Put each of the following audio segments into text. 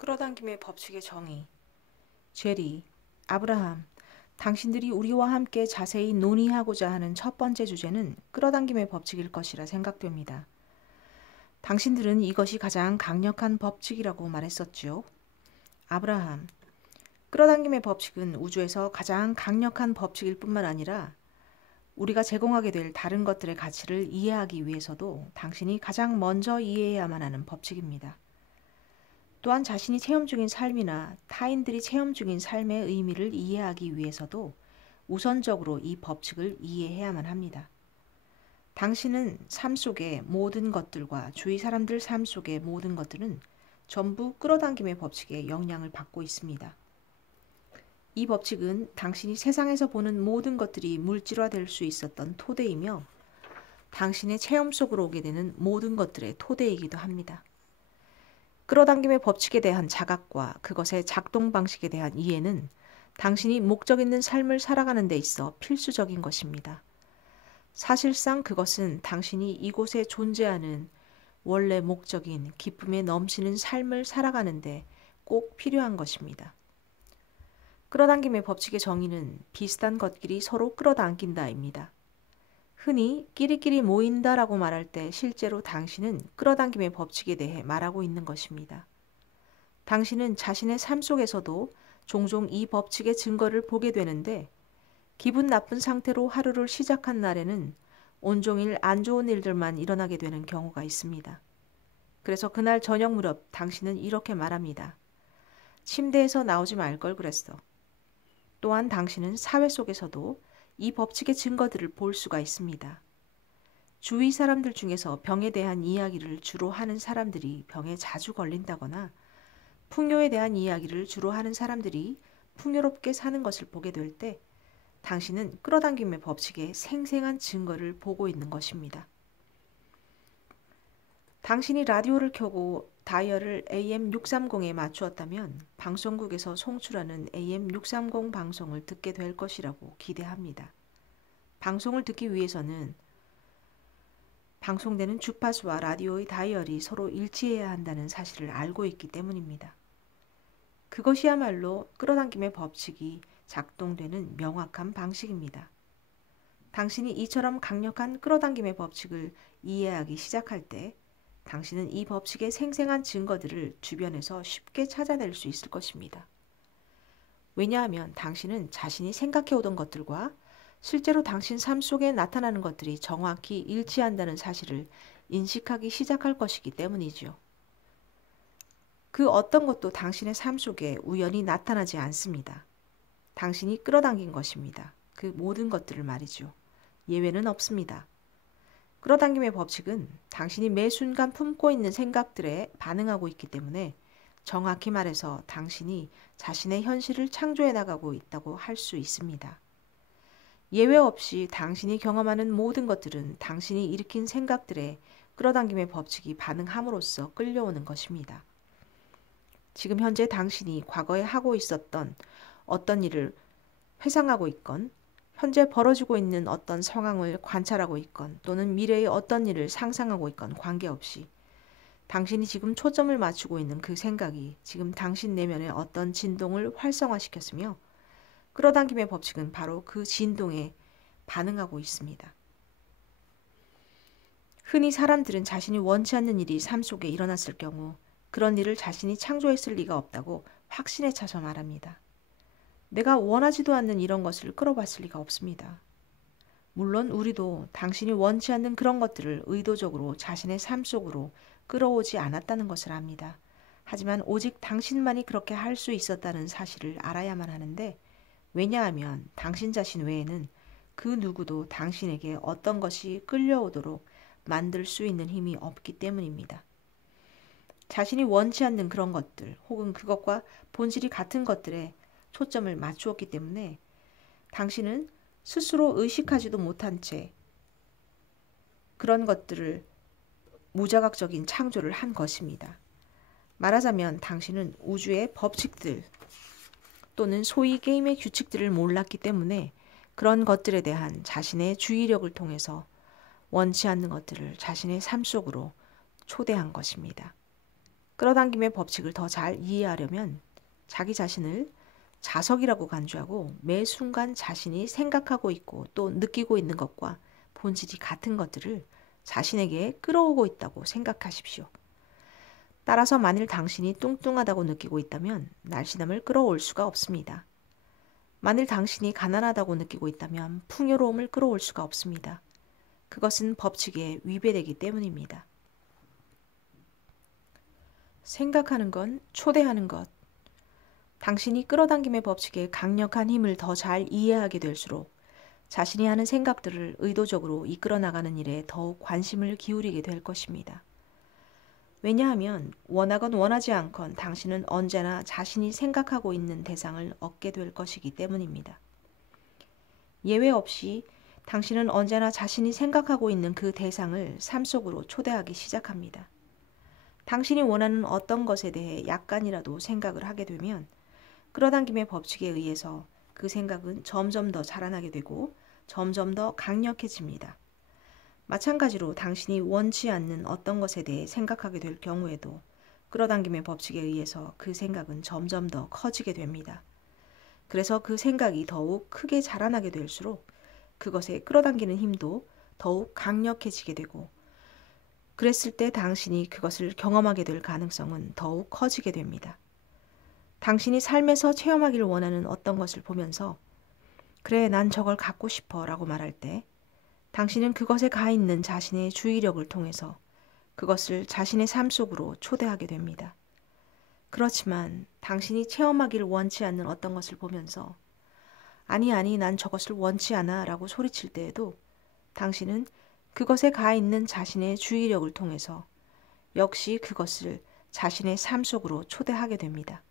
끌어당김의 법칙의 정의. 제리, 아브라함, 당신들이 우리와 함께 자세히 논의하고자 하는 첫 번째 주제는 끌어당김의 법칙일 것이라 생각됩니다. 당신들은 이것이 가장 강력한 법칙이라고 말했었지요. 아브라함, 끌어당김의 법칙은 우주에서 가장 강력한 법칙일 뿐만 아니라 우리가 제공하게 될 다른 것들의 가치를 이해하기 위해서도 당신이 가장 먼저 이해해야만 하는 법칙입니다. 또한 자신이 체험 중인 삶이나 타인들이 체험 중인 삶의 의미를 이해하기 위해서도 우선적으로 이 법칙을 이해해야만 합니다. 당신은 삶 속의 모든 것들과 주위 사람들 삶 속의 모든 것들은 전부 끌어당김의 법칙에 영향을 받고 있습니다. 이 법칙은 당신이 세상에서 보는 모든 것들이 물질화될 수 있었던 토대이며 당신의 체험 속으로 오게 되는 모든 것들의 토대이기도 합니다. 끌어당김의 법칙에 대한 자각과 그것의 작동 방식에 대한 이해는 당신이 목적 있는 삶을 살아가는 데 있어 필수적인 것입니다. 사실상 그것은 당신이 이곳에 존재하는 원래 목적인 기쁨에 넘치는 삶을 살아가는데 꼭 필요한 것입니다. 끌어당김의 법칙의 정의는 비슷한 것끼리 서로 끌어당긴다입니다. 흔히 끼리끼리 모인다라고 말할 때 실제로 당신은 끌어당김의 법칙에 대해 말하고 있는 것입니다. 당신은 자신의 삶 속에서도 종종 이 법칙의 증거를 보게 되는데 기분 나쁜 상태로 하루를 시작한 날에는 온종일 안 좋은 일들만 일어나게 되는 경우가 있습니다. 그래서 그날 저녁 무렵 당신은 이렇게 말합니다. 침대에서 나오지 말 걸 그랬어. 또한 당신은 사회 속에서도 이 법칙의 증거들을 볼 수가 있습니다. 주위 사람들 중에서 병에 대한 이야기를 주로 하는 사람들이 병에 자주 걸린다거나 풍요에 대한 이야기를 주로 하는 사람들이 풍요롭게 사는 것을 보게 될 때 당신은 끌어당김의 법칙의 생생한 증거를 보고 있는 것입니다. 당신이 라디오를 켜고 다이얼을 AM630에 맞추었다면 방송국에서 송출하는 AM630 방송을 듣게 될 것이라고 기대합니다. 방송을 듣기 위해서는 방송되는 주파수와 라디오의 다이얼이 서로 일치해야 한다는 사실을 알고 있기 때문입니다. 그것이야말로 끌어당김의 법칙이 작동되는 명확한 방식입니다. 당신이 이처럼 강력한 끌어당김의 법칙을 이해하기 시작할 때 당신은 이 법칙의 생생한 증거들을 주변에서 쉽게 찾아낼 수 있을 것입니다. 왜냐하면 당신은 자신이 생각해오던 것들과 실제로 당신 삶 속에 나타나는 것들이 정확히 일치한다는 사실을 인식하기 시작할 것이기 때문이지요. 그 어떤 것도 당신의 삶 속에 우연히 나타나지 않습니다. 당신이 끌어당긴 것입니다. 그 모든 것들을 말이죠. 예외는 없습니다. 끌어당김의 법칙은 당신이 매 순간 품고 있는 생각들에 반응하고 있기 때문에 정확히 말해서 당신이 자신의 현실을 창조해 나가고 있다고 할 수 있습니다. 예외 없이 당신이 경험하는 모든 것들은 당신이 일으킨 생각들에 끌어당김의 법칙이 반응함으로써 끌려오는 것입니다. 지금 현재 당신이 과거에 하고 있었던 어떤 일을 회상하고 있건 현재 벌어지고 있는 어떤 상황을 관찰하고 있건 또는 미래의 어떤 일을 상상하고 있건 관계없이 당신이 지금 초점을 맞추고 있는 그 생각이 지금 당신 내면의 어떤 진동을 활성화시켰으며 끌어당김의 법칙은 바로 그 진동에 반응하고 있습니다. 흔히 사람들은 자신이 원치 않는 일이 삶 속에 일어났을 경우 그런 일을 자신이 창조했을 리가 없다고 확신에 차서 말합니다. 내가 원하지도 않는 이런 것을 끌어봤을 리가 없습니다. 물론 우리도 당신이 원치 않는 그런 것들을 의도적으로 자신의 삶 속으로 끌어오지 않았다는 것을 압니다. 하지만 오직 당신만이 그렇게 할 수 있었다는 사실을 알아야만 하는데 왜냐하면 당신 자신 외에는 그 누구도 당신에게 어떤 것이 끌려오도록 만들 수 있는 힘이 없기 때문입니다. 자신이 원치 않는 그런 것들 혹은 그것과 본질이 같은 것들에 초점을 맞추었기 때문에 당신은 스스로 의식하지도 못한 채 그런 것들을 무자각적인 창조를 한 것입니다. 말하자면 당신은 우주의 법칙들 또는 소위 게임의 규칙들을 몰랐기 때문에 그런 것들에 대한 자신의 주의력을 통해서 원치 않는 것들을 자신의 삶 속으로 초대한 것입니다. 끌어당김의 법칙을 더 잘 이해하려면 자기 자신을 자석이라고 간주하고 매 순간 자신이 생각하고 있고 또 느끼고 있는 것과 본질이 같은 것들을 자신에게 끌어오고 있다고 생각하십시오. 따라서 만일 당신이 뚱뚱하다고 느끼고 있다면 날씬함을 끌어올 수가 없습니다. 만일 당신이 가난하다고 느끼고 있다면 풍요로움을 끌어올 수가 없습니다. 그것은 법칙에 위배되기 때문입니다. 생각하는 건 초대하는 것. 당신이 끌어당김의 법칙의 강력한 힘을 더 잘 이해하게 될수록 자신이 하는 생각들을 의도적으로 이끌어 나가는 일에 더욱 관심을 기울이게 될 것입니다. 왜냐하면 원하건 원하지 않건 당신은 언제나 자신이 생각하고 있는 대상을 얻게 될 것이기 때문입니다. 예외 없이 당신은 언제나 자신이 생각하고 있는 그 대상을 삶 속으로 초대하기 시작합니다. 당신이 원하는 어떤 것에 대해 약간이라도 생각을 하게 되면 끌어당김의 법칙에 의해서 그 생각은 점점 더 자라나게 되고 점점 더 강력해집니다. 마찬가지로 당신이 원치 않는 어떤 것에 대해 생각하게 될 경우에도 끌어당김의 법칙에 의해서 그 생각은 점점 더 커지게 됩니다. 그래서 그 생각이 더욱 크게 자라나게 될수록 그것에 끌어당기는 힘도 더욱 강력해지게 되고 그랬을 때 당신이 그것을 경험하게 될 가능성은 더욱 커지게 됩니다. 당신이 삶에서 체험하기를 원하는 어떤 것을 보면서 그래, 난 저걸 갖고 싶어 라고 말할 때 당신은 그것에 가 있는 자신의 주의력을 통해서 그것을 자신의 삶 속으로 초대하게 됩니다. 그렇지만 당신이 체험하기를 원치 않는 어떤 것을 보면서 아니, 난 저것을 원치 않아 라고 소리칠 때에도 당신은 그것에 가 있는 자신의 주의력을 통해서 역시 그것을 자신의 삶 속으로 초대하게 됩니다.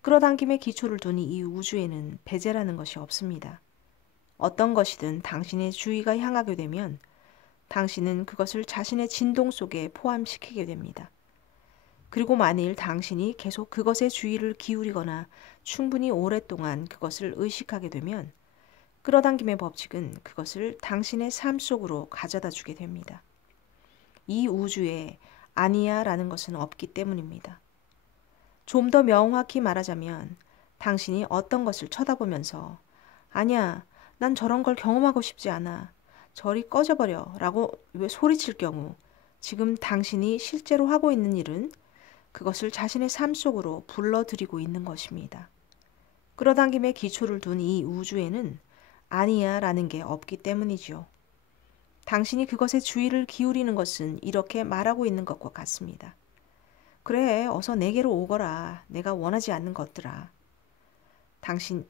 끌어당김의 기초를 둔 이 우주에는 배제라는 것이 없습니다. 어떤 것이든 당신의 주의가 향하게 되면 당신은 그것을 자신의 진동 속에 포함시키게 됩니다. 그리고 만일 당신이 계속 그것에 주의를 기울이거나 충분히 오랫동안 그것을 의식하게 되면 끌어당김의 법칙은 그것을 당신의 삶 속으로 가져다 주게 됩니다. 이 우주에 아니야 라는 것은 없기 때문입니다. 좀 더 명확히 말하자면 당신이 어떤 것을 쳐다보면서 아니야, 난 저런 걸 경험하고 싶지 않아. 저리 꺼져버려 라고 왜 소리칠 경우 지금 당신이 실제로 하고 있는 일은 그것을 자신의 삶 속으로 불러들이고 있는 것입니다. 끌어당김의 기초를 둔 이 우주에는 아니야 라는 게 없기 때문이지요. 당신이 그것에 주의를 기울이는 것은 이렇게 말하고 있는 것과 같습니다. 그래, 어서 내게로 오거라. 내가 원하지 않는 것들아. 당신이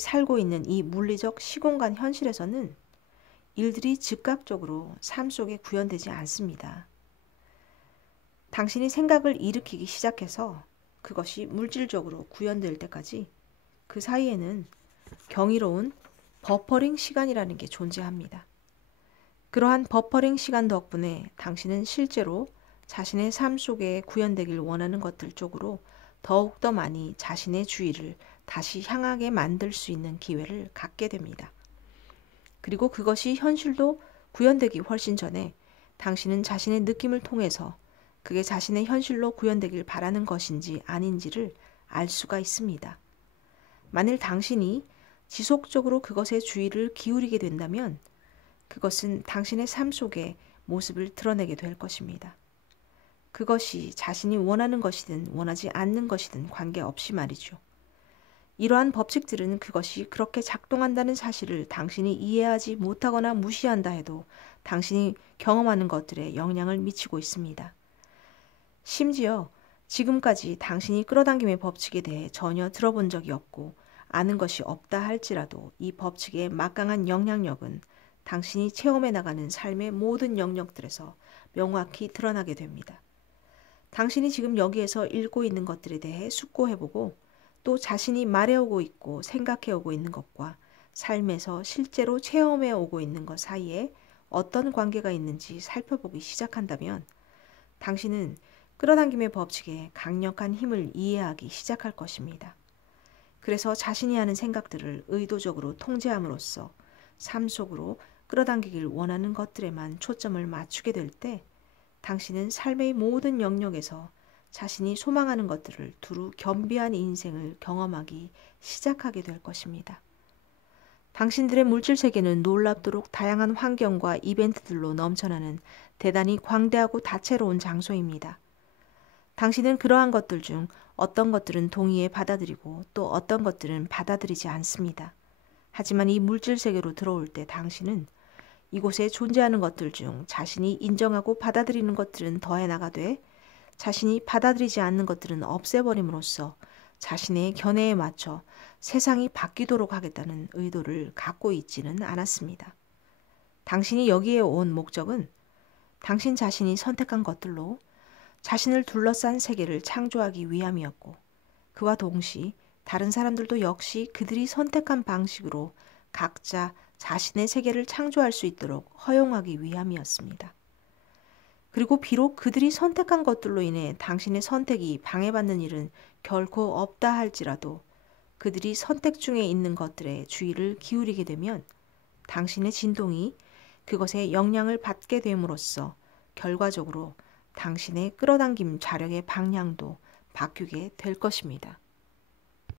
살고 있는 이 물리적 시공간 현실에서는 일들이 즉각적으로 삶 속에 구현되지 않습니다. 당신이 생각을 일으키기 시작해서 그것이 물질적으로 구현될 때까지 그 사이에는 경이로운 버퍼링 시간이라는 게 존재합니다. 그러한 버퍼링 시간 덕분에 당신은 실제로 자신의 삶 속에 구현되길 원하는 것들 쪽으로 더욱더 많이 자신의 주의를 다시 향하게 만들 수 있는 기회를 갖게 됩니다. 그리고 그것이 현실로 구현되기 훨씬 전에 당신은 자신의 느낌을 통해서 그게 자신의 현실로 구현되길 바라는 것인지 아닌지를 알 수가 있습니다. 만일 당신이 지속적으로 그것에 주의를 기울이게 된다면 그것은 당신의 삶 속의 모습을 드러내게 될 것입니다. 그것이 자신이 원하는 것이든 원하지 않는 것이든 관계없이 말이죠. 이러한 법칙들은 그것이 그렇게 작동한다는 사실을 당신이 이해하지 못하거나 무시한다 해도 당신이 경험하는 것들에 영향을 미치고 있습니다. 심지어 지금까지 당신이 끌어당김의 법칙에 대해 전혀 들어본 적이 없고 아는 것이 없다 할지라도 이 법칙의 막강한 영향력은 당신이 체험해 나가는 삶의 모든 영역들에서 명확히 드러나게 됩니다. 당신이 지금 여기에서 읽고 있는 것들에 대해 숙고해보고 또 자신이 말해오고 있고 생각해오고 있는 것과 삶에서 실제로 체험해오고 있는 것 사이에 어떤 관계가 있는지 살펴보기 시작한다면 당신은 끌어당김의 법칙의 강력한 힘을 이해하기 시작할 것입니다. 그래서 자신이 하는 생각들을 의도적으로 통제함으로써 삶 속으로 끌어당기길 원하는 것들에만 초점을 맞추게 될 때 당신은 삶의 모든 영역에서 자신이 소망하는 것들을 두루 겸비한 인생을 경험하기 시작하게 될 것입니다. 당신들의 물질 세계는 놀랍도록 다양한 환경과 이벤트들로 넘쳐나는 대단히 광대하고 다채로운 장소입니다. 당신은 그러한 것들 중 어떤 것들은 동의에 받아들이고 또 어떤 것들은 받아들이지 않습니다. 하지만 이 물질 세계로 들어올 때 당신은 이곳에 존재하는 것들 중 자신이 인정하고 받아들이는 것들은 더해 나가되 자신이 받아들이지 않는 것들은 없애버림으로써 자신의 견해에 맞춰 세상이 바뀌도록 하겠다는 의도를 갖고 있지는 않았습니다. 당신이 여기에 온 목적은 당신 자신이 선택한 것들로 자신을 둘러싼 세계를 창조하기 위함이었고 그와 동시 다른 사람들도 역시 그들이 선택한 방식으로 각자 자신의 세계를 창조할 수 있도록 허용하기 위함이었습니다. 그리고 비록 그들이 선택한 것들로 인해 당신의 선택이 방해받는 일은 결코 없다 할지라도 그들이 선택 중에 있는 것들에 주의를 기울이게 되면 당신의 진동이 그것에 영향을 받게 됨으로써 결과적으로 당신의 끌어당김 자력의 방향도 바뀌게 될 것입니다.